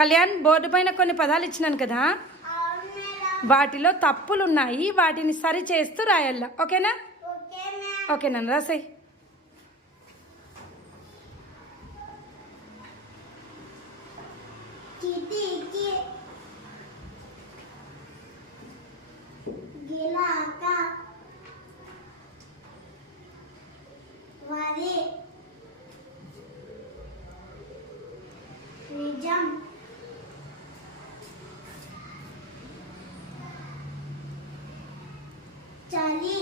Kalyan, board పైన కొన్ని పదాలు ఇచ్చినాను కదా, వాటిలో తప్పులు ఉన్నాయి, వాటిని సరి చేస్తూ రాయాల. ఓకేనా? ఓకేనా, రాసేయ్. నిజం, చలి,